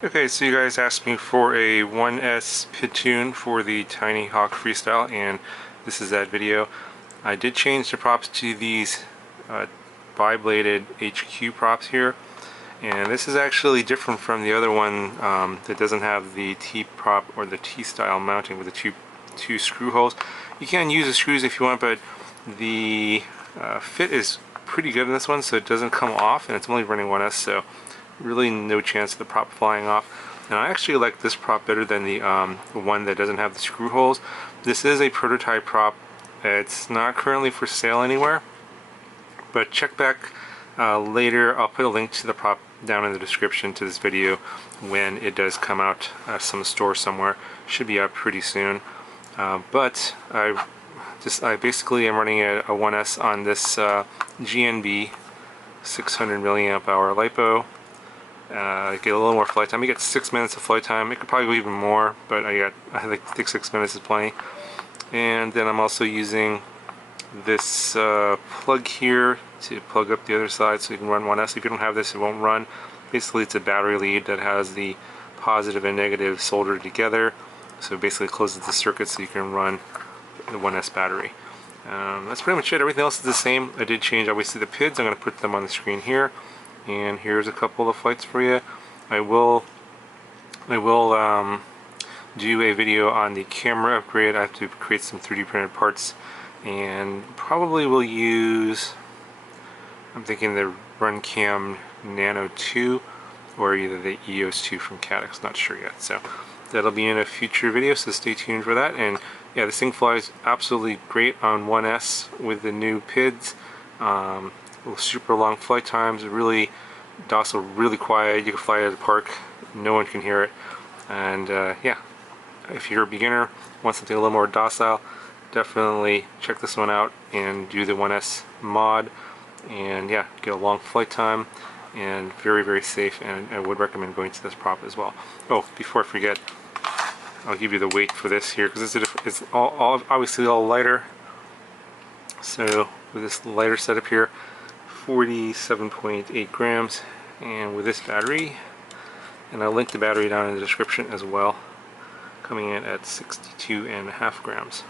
Okay, so you guys asked me for a 1S pitoon for the TinyHawk Freestyle, and this is that video. I did change the props to these bi-bladed HQ props here, and this is actually different from the other one that doesn't have the T-prop or the T-style mounting with the two screw holes. You can use the screws if you want, but the fit is pretty good in this one, so it doesn't come off, and it's only running 1S, so really no chance of the prop flying off. And I actually like this prop better than the one that doesn't have the screw holes. This is a prototype prop. It's not currently for sale anywhere, but check back later. I'll put a link to the prop down in the description to this video when it does come out at some store somewhere. Should be out pretty soon. But I basically am running a 1S on this GNB 600 milliamp hour LiPo. Get a little more flight time. You get 6 minutes of flight time. It could probably go even more, but I think 6 minutes is plenty. And then I'm also using this plug here to plug up the other side so you can run 1S. If you don't have this, it won't run. Basically, it's a battery lead that has the positive and negative soldered together. So it basically closes the circuit so you can run the 1S battery. That's pretty much it. Everything else is the same. I did change obviously the PIDs. I'm going to put them on the screen here. And here's a couple of flights for you. I will do a video on the camera upgrade. I have to create some 3D printed parts, and probably will use, I'm thinking the RunCam Nano 2 or either the EOS 2 from Caddx, not sure yet. So that'll be in a future video, so stay tuned for that. And yeah, this thing flies absolutely great on 1S with the new PIDs. Super long flight times, really docile, really quiet. You can fly at the park, no one can hear it. And yeah, if you're a beginner, want something a little more docile, definitely check this one out and do the 1S mod. And yeah, get a long flight time and very, very safe, and I would recommend going to this prop as well. Oh, before I forget, I'll give you the weight for this here, because it's obviously all lighter. So with this lighter setup here, 47.8 grams, and with this battery, and I'll link the battery down in the description as well, coming in at 62.5 grams.